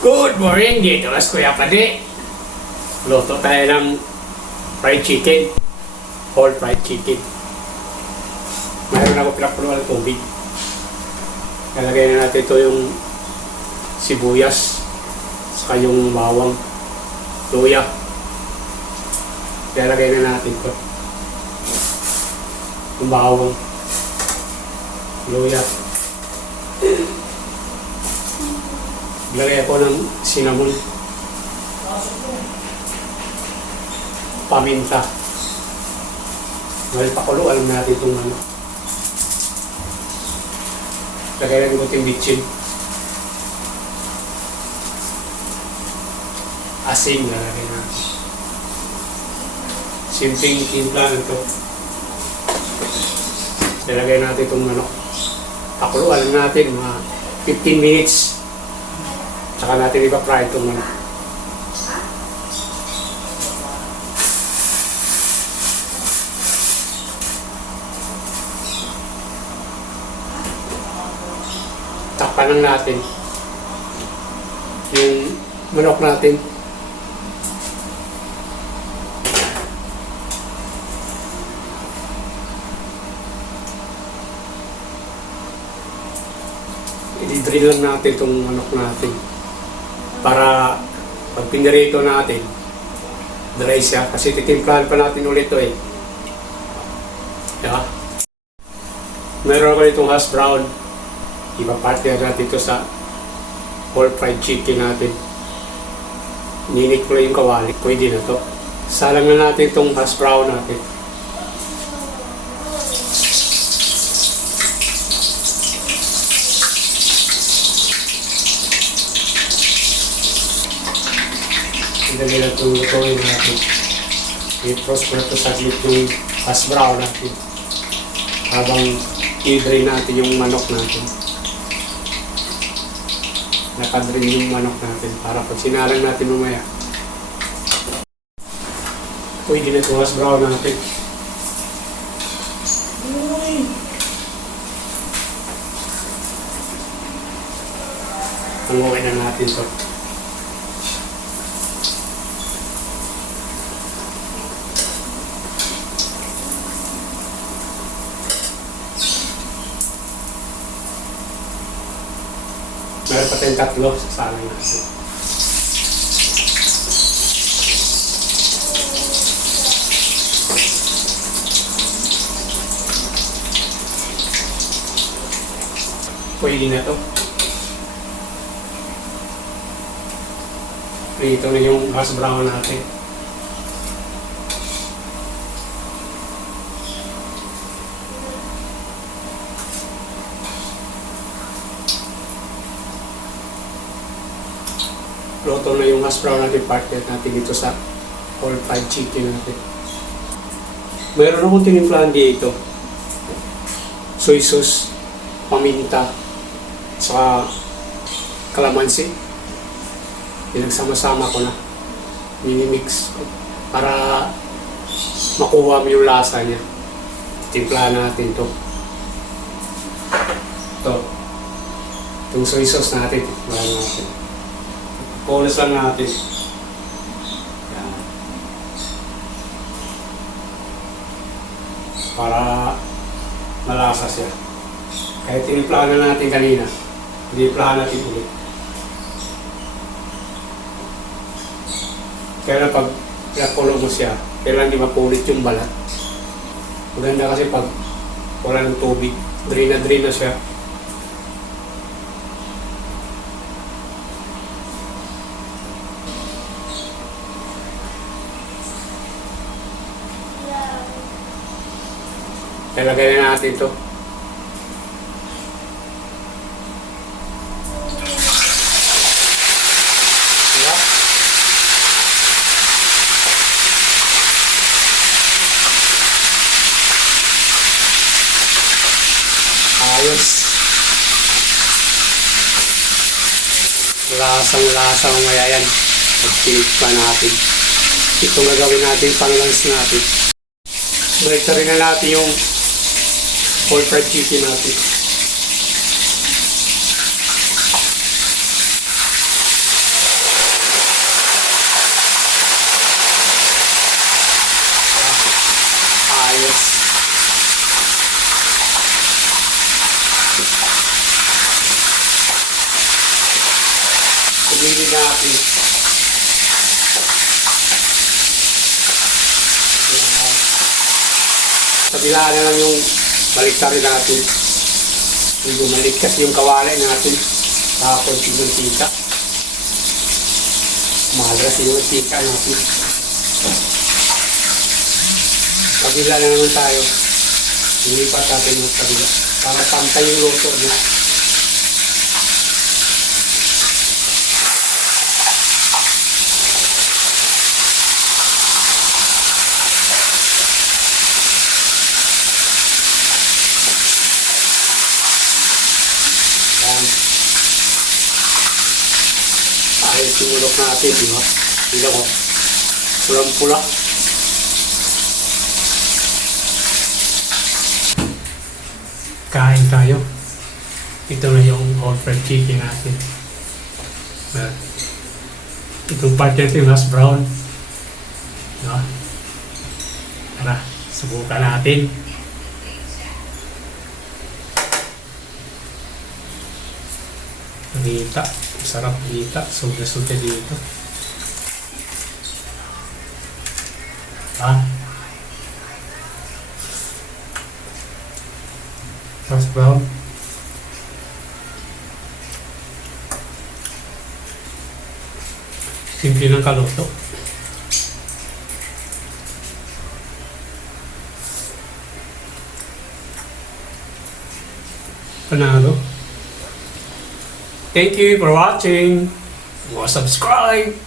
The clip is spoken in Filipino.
Good morning, dito as Kuya Padi. Luto tayo ng fried chicken. Whole fried chicken. Mayroon ako pinakuluan ng tubig. Lalagay na natin ito yung sibuyas, saka yung bawang, luya. Lalagay na natin ito. Yung bawang, luya. Lagay ako ng cinnamon, paminta. Dahil pakuluan natin itong ano. Lagay ng guting bitchin. Asin lalagay natin. Simpleng timpla na ito. Lagay natin itong ano. Pakuluan natin mga 15 minutes. Saka natin ipa-fry itong ano. Takpan lang natin yung manok natin. I-drill lang natin itong manok natin. Para pag pinirito natin, dry siya. Kasi titimplahan pa natin ulit ito eh. Diba? Meron ako itong hash brown. Ipapartner natin ito sa whole fried chicken natin. Ninit ko lang yung kawali. Pwede na ito. Salang na natin itong hash brown natin. Dali lang itong lutuin natin. I-frost ko na ito saglit yung hash brown natin. Habang i-drain natin yung manok natin. Nakadrain yung manok natin para pag sinalang natin mamaya. Pwede na ito hash brown natin. Hanguin na natin ito. Meron pa tayong tatlo, sasalang natin. Pwede na ito. Ito na yung hash brown natin. Luto na yung hash brown natin, partner natin dito sa whole fried chicken natin. Mayroon akong tinimplahan dito. Soy sauce, paminta, saka kalamansi. Pinagsama-sama ko na. Minimix para makuha mo yung lasa niya. Timplahan natin to. Ito. Itong soy sauce natin, timplahan natin. Kulas lang natin. Yan. Para malasa siya. Kahit tinimplahan na natin kanina, tinimplahan natin ulit. Kaya na pag pinakulo mo siya, kailangan di mapulit yung balat. Maganda kasi pag wala ng tubig, drain na siya. Ilagay na natin ito. Diba? Ayos. Lasang-lasa mamaya yan. Pag-tinig pa natin. Itong gagawin natin, pang-lunch natin. Balik na rin na natin yung whole fried chicken natin. Gilid natin. Yan. Kabila na lang yung baliktarin natin. Yung bumalik kasi yung kawali natin. Konti yung tika. Malas yung tika natin. Kabila na naman tayo. Ilipat natin yung kabila. Para pantay yung luto niya. Yan. Ay, sinulok natin, di ba? Hindi ko. Pulang-pula. Kain tayo. Ito na yung all fried chicken natin. Itong part nito yung hash brown. No? Tara, subukan natin. Dita, masarap dita. Suga-suga dito. Hash brown. Simple ng kaluto. Panalo. Thank you for watching. Subscribe.